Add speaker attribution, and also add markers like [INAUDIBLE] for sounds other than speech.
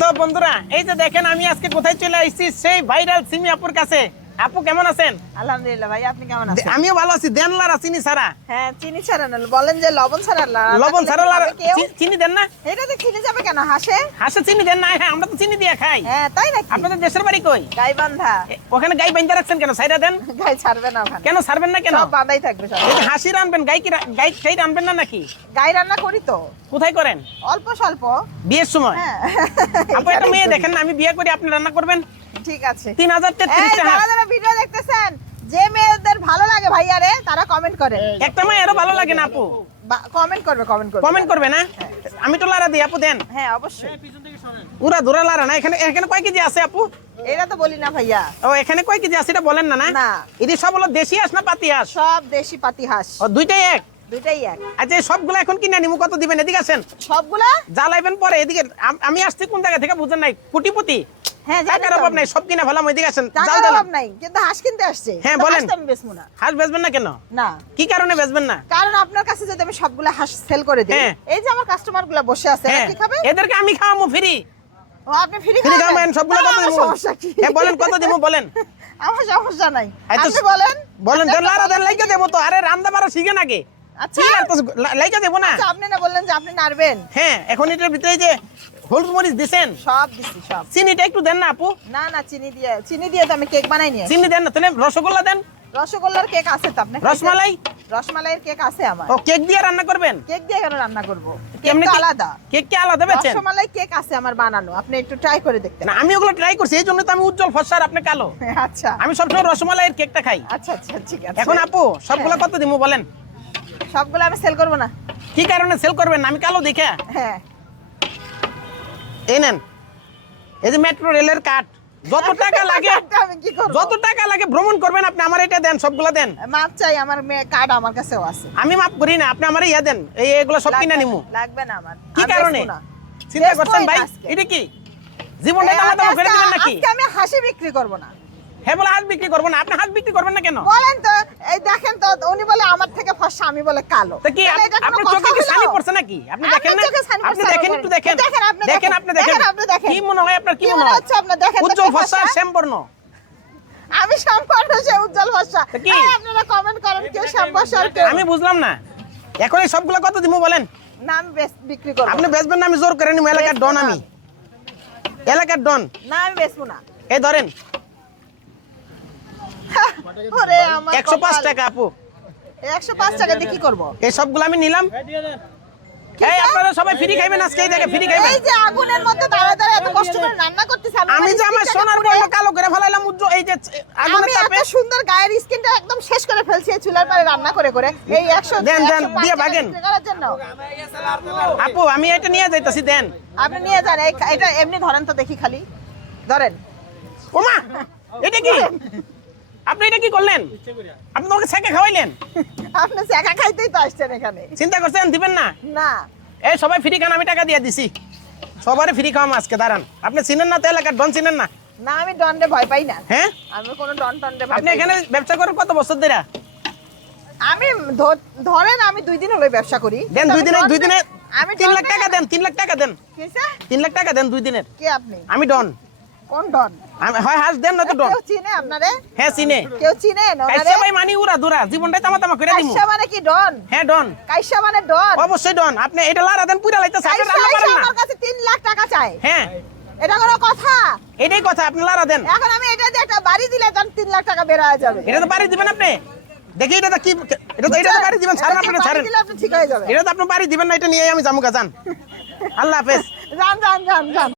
Speaker 1: তো বন্ধুরা, এই যে দেখেন আমি আজকে কোথায় চলে আসছি সেই ভাইরাল সিমি আপুর কাছে। আপু কেমন আছেন?
Speaker 2: আলহামদুলিল্লাহ ভাই আপনি কেমন আছেন?
Speaker 1: আমিও ভালো আছি। দেন লারা চিনি ছাড়া।
Speaker 2: হ্যাঁ চিনি ছাড়া না বলেন যে লবণ ছাড়া না
Speaker 1: লবণ সারা লারা চিনি দেন না।
Speaker 2: এটাতে চিনি যাবে কেন হাসে?
Speaker 1: হাসে চিনি দেন না হ্যাঁ আমরা তো চিনি দিয়ে খাই।
Speaker 2: হ্যাঁ তাই নাকি?
Speaker 1: আপনাদের দেশের বাড়ি কই?
Speaker 2: গাইবান্ধা
Speaker 1: ওখানে গাই বাইন্দা রাখছেন কেন? সাইডা দেন।
Speaker 2: গাই ছাড়বে না ওখানে।
Speaker 1: কেন ছাড়বেন না কেন?
Speaker 2: সব বাঁধাই থাকবে সব।
Speaker 1: হাসি রানবেন গাই কি গাই সেই রানবেন না নাকি?
Speaker 2: গাই রান্না করি তো।
Speaker 1: কোথায় করেন?
Speaker 2: অল্প স্বল্প।
Speaker 1: বিয়ের সময়?
Speaker 2: হ্যাঁ।
Speaker 1: আপু একটা মেয়ে দেখেন না আমি বিয়ে করি আপনি রান্না করবেন?
Speaker 2: ঠিক আছে।
Speaker 1: তিন হাজার
Speaker 2: এই
Speaker 1: তেত্রিশ টাকা।
Speaker 2: যারা যারা ভিডিও দেখতেছেন যে মেয়েদের ভালো লাগে ভাইয়া রে তারা কমেন্ট করে।
Speaker 1: একটা মেয়ে আরও ভালো লাগে না আপু?
Speaker 2: কমেন্ট করবে কমেন্ট করবে।
Speaker 1: কমেন্ট করবে না? আমি তো লারা দিই আপু দেন।
Speaker 2: হ্যাঁ অবশ্যই।
Speaker 1: উরা ধরা লারা না এখানে এখানে কয় কেজি আছে আপু?
Speaker 2: এটা তো বলি না ভাইয়া।
Speaker 1: ও এখানে কয় কেজি আছে এটা বলেন না না। এটি সব হলো দেশি হাঁস না পাতি হাঁস?
Speaker 2: সব দেশি পাতি হাঁস।
Speaker 1: ও দুইটাই এক?
Speaker 2: দুইটাই এক।
Speaker 1: আচ্ছা সবগুলো এখন কিনে নিমু কত দিবেন? এদিকে আসেন।
Speaker 2: সবগুলা?
Speaker 1: জ্বালাইবেন পরে এদিকে আমি আসছি কোন জায়গা থেকে বুঝেন নাই? কোটিপতি
Speaker 2: হ্যাঁ
Speaker 1: টাকার অভাব নাই সব কিনে ফেলাম ওইদিকে আসেন
Speaker 2: টাকার অভাব নাই কিন্তু হাঁস কিনতে আসছে।
Speaker 1: হ্যাঁ, বলেন।
Speaker 2: আমি বেচবো না।
Speaker 1: হাঁস বেচবেন না কেন?
Speaker 2: না।
Speaker 1: কি কারণে বেচবেন না?
Speaker 2: কারণ আপনার কাছে যদি আমি সবগুলা হাঁস সেল করে দিই। এই যে আমার কাস্টমার বসে আছে কি খাবে?
Speaker 1: এদেরকে আমি খাওয়ামু ফ্রি
Speaker 2: ও আপনি ফ্রি
Speaker 1: ফ্রি সবগুলো কত দিব
Speaker 2: সমস্যা কি?
Speaker 1: হ্যাঁ বলেন কত দিব বলেন। [LAUGHS]
Speaker 2: আমার সমস্যা নাই।
Speaker 1: তো
Speaker 2: আপনি বলেন।
Speaker 1: বলেন দেন লারা দেন
Speaker 2: বলেন
Speaker 1: লাইকা তো। আরে রান্না বাড়া শিখেন আগে
Speaker 2: আচ্ছা।
Speaker 1: লাইকা দেবো না?
Speaker 2: আচ্ছা, আপনি না বললেন যে আপনি নাড়বেন।
Speaker 1: হ্যাঁ এখন এটার ভিতরে যে হলুদ মরিচ দিছেন?
Speaker 2: সব দিচ্ছি সব।
Speaker 1: চিনিটা একটু দেন না আপু।
Speaker 2: না না চিনি দিয়ে চিনি দিয়ে তো আমি কেক বানাই নিয়ে
Speaker 1: চিনি দেন না তাহলে রসগোল্লা দেন।
Speaker 2: রসগোল্লার কেক আছে তো আপনি
Speaker 1: রসমালাই?
Speaker 2: রসমালাইয়ের কেক আছে আমার।
Speaker 1: ও কেক দিয়ে রান্না করবেন?
Speaker 2: কেক দিয়ে কেন রান্না করব?
Speaker 1: কেমনে
Speaker 2: আলাদা।
Speaker 1: কেক কি আলাদা বেচেন?
Speaker 2: রসমালাই কেক আছে আমার বানানো। আপনি একটু ট্রাই করে দেখতে
Speaker 1: না আমি ওগুলো ট্রাই করছি এই জন্য তো আমি উজ্জ্বল ফসার আপনি কালো। [LAUGHS]
Speaker 2: আচ্ছা।
Speaker 1: আমি সবসময় রসমালাইয়ের কেকটা খাই।
Speaker 2: আচ্ছা আচ্ছা ঠিক আছে।
Speaker 1: এখন আপু সবগুলো
Speaker 2: হ্যাঁ।
Speaker 1: কত দিমু বলেন?
Speaker 2: সবগুলো আমি সেল করব না।
Speaker 1: কি কারণে সেল করবেন আমি কালো দেখে।
Speaker 2: হ্যাঁ।
Speaker 1: এই নেন। এই যে মেট্রো রেলের কাঠ যত টাকা লাগে [LAUGHS] যত টাকা লাগে ভ্রমণ করবেন আপনি আমার এটা দেন সবগুলো দেন।
Speaker 2: মাপ চাই আমার কার্ড আমার কাছেও আছে।
Speaker 1: আমি মাফ করি না আপনি আমার ইয়া দেন। এই এগুলো সব কিনে নিমু।
Speaker 2: লাগবে না আমার।
Speaker 1: কি কারণে? চিন্তা করছেন ভাই? এটা কি? জীবনটা করে দিবেন নাকি?
Speaker 2: আমি হাসি বিক্রি করব না।
Speaker 1: হ্যাঁ বলে হাত বিক্রি করব না। আপনি হাত বিক্রি করবেন না কেন?
Speaker 2: বলেন তো এই দেখেন তো উনি বলে আমার থেকে ফর্সা আমি বলে কালো।
Speaker 1: তো কি
Speaker 2: তাহলে এটা কোনো
Speaker 1: আপনার চোখে কি
Speaker 2: হলো?
Speaker 1: পড়ছে নাকি? আপনি দেখেন না? আপনি দেখেন একটু দেখেন।
Speaker 2: দেখেন, আপনি
Speaker 1: দেখেন।
Speaker 2: দেখেন।
Speaker 1: আপনি দেখেন।
Speaker 2: দেখেন, আপনি দেখেন।
Speaker 1: কি মনে হয় আপনার কি
Speaker 2: কি
Speaker 1: মনে
Speaker 2: মনে
Speaker 1: হয়?
Speaker 2: হচ্ছে দেখেন,
Speaker 1: উজ্জ্বল ফসা শ্যামবর্ণ।
Speaker 2: আমি সম্পূর্ণ সে উজ্জ্বল ফর্সা
Speaker 1: কি?
Speaker 2: আপনারা কমেন্ট করেন কেউ শ্যামবর্ষা কেউ
Speaker 1: আমি বুঝলাম না। এখন এই সবগুলো কত দিব বলেন?
Speaker 2: না আমি বিক্রি করব।
Speaker 1: আপনি বেচবেন না আমি জোর করে নিব এলাকার ডন আমি। এলাকার ডন।
Speaker 2: না আমি বেচবো না।
Speaker 1: এই ধরেন। [LAUGHS] একশো পাঁচ টাকা আপু।
Speaker 2: একশো পাঁচ টাকা দিয়ে কি করব?
Speaker 1: এই সবগুলো আমি নিলাম। এই আপনারা সবাই ফ্রি খাইবেন আজকে এই দেখে ফ্রি খাইবেন।
Speaker 2: এই যে আগুনের মধ্যে দাঁড়া দাঁড়া এত কষ্ট করে রান্না করতেছি
Speaker 1: আমি যে আমার সোনার বর্ণ কালো করে ফেলাইলাম উজ্জ্বল এই যে আগুনের
Speaker 2: আমি এত সুন্দর গায়ের স্কিনটা একদম শেষ করে ফেলছি এই চুলার পরে রান্না করে করে। এই একশো
Speaker 1: দেন, দেন, দিয়ে ভাগেন। আপু আমি এটা নিয়ে যাইতাছি দেন।
Speaker 2: আপনি নিয়ে যান এটা এমনি ধরেন তো দেখি খালি। ধরেন।
Speaker 1: ওমা এটা কি? আপনি এটা কি করলেন? আপনি তোমাকে ছেঁকে খাওয়াইলেন?
Speaker 2: আপনি একা খাইতেই তো আসছেন এখানে।
Speaker 1: চিন্তা করছেন? দিবেন না?
Speaker 2: না।
Speaker 1: এই সবাই ফ্রি খান আমি টাকা দিয়ে দিছি। সবারই ফ্রি খাওয়াম আজকে দাঁড়ান। আপনি চিনেন না তো এলাকার? ডন চিনেন না?
Speaker 2: না আমি দণ্ডে ভয় পাই না।
Speaker 1: হ্যাঁ?
Speaker 2: আমি কোনো ডন ভয়
Speaker 1: আপনি এখানে ব্যবসা করেন কত বছর ধরে?
Speaker 2: আমি ধরেন আমি দুই দিন হলো ব্যবসা করি।
Speaker 1: দেন দুই দিনে দুই দিনে
Speaker 2: আমি
Speaker 1: তিন লাখ টাকা দেন তিন লাখ টাকা দেন? তিন লাখ টাকা দেন দুই দিনের।
Speaker 2: কে আপনি?
Speaker 1: আমি ডন।
Speaker 2: কোন ডন
Speaker 1: হয় হাঁস দেন নয়তো ডন
Speaker 2: চিনে আপনারে?
Speaker 1: হ্যাঁ চিনে।
Speaker 2: কেউ ওনারে?
Speaker 1: কাইসা ভাই মানি উড়া দুরা জীবনটাই তামা তামা করে দিমু।
Speaker 2: কাইসা মানে কি ডন?
Speaker 1: হ্যাঁ ডন।
Speaker 2: কাইসা মানে ডন?
Speaker 1: অবশ্যই ডন। আপনি এটা লারা দেন পুরা রান্না পারেন না।
Speaker 2: আমার কাছে তিন লাখ টাকা চায়
Speaker 1: হ্যাঁ।
Speaker 2: এটা কোনো কথা?
Speaker 1: এটাই কথা আপনি লারা দেন।
Speaker 2: এখন আমি এটা দিয়ে একটা বাড়ি দিলে তখন তিন লাখ টাকা বেড়ে যাবে।
Speaker 1: এটা তো বাড়ি দিবেন আপনি। দেখি এটা তো কি এটা তো এটা তো বাড়ি দিবেন ছাড়েন আপনি ছাড়েন।
Speaker 2: আপনি ঠিক হয়ে যাবে।
Speaker 1: এটা তো আপনি বাড়ি দিবেন না এটা নিয়ে আমি জামুকা যান। [LAUGHS] আল্লাহ হাফেজ।
Speaker 2: যান যান যান যান।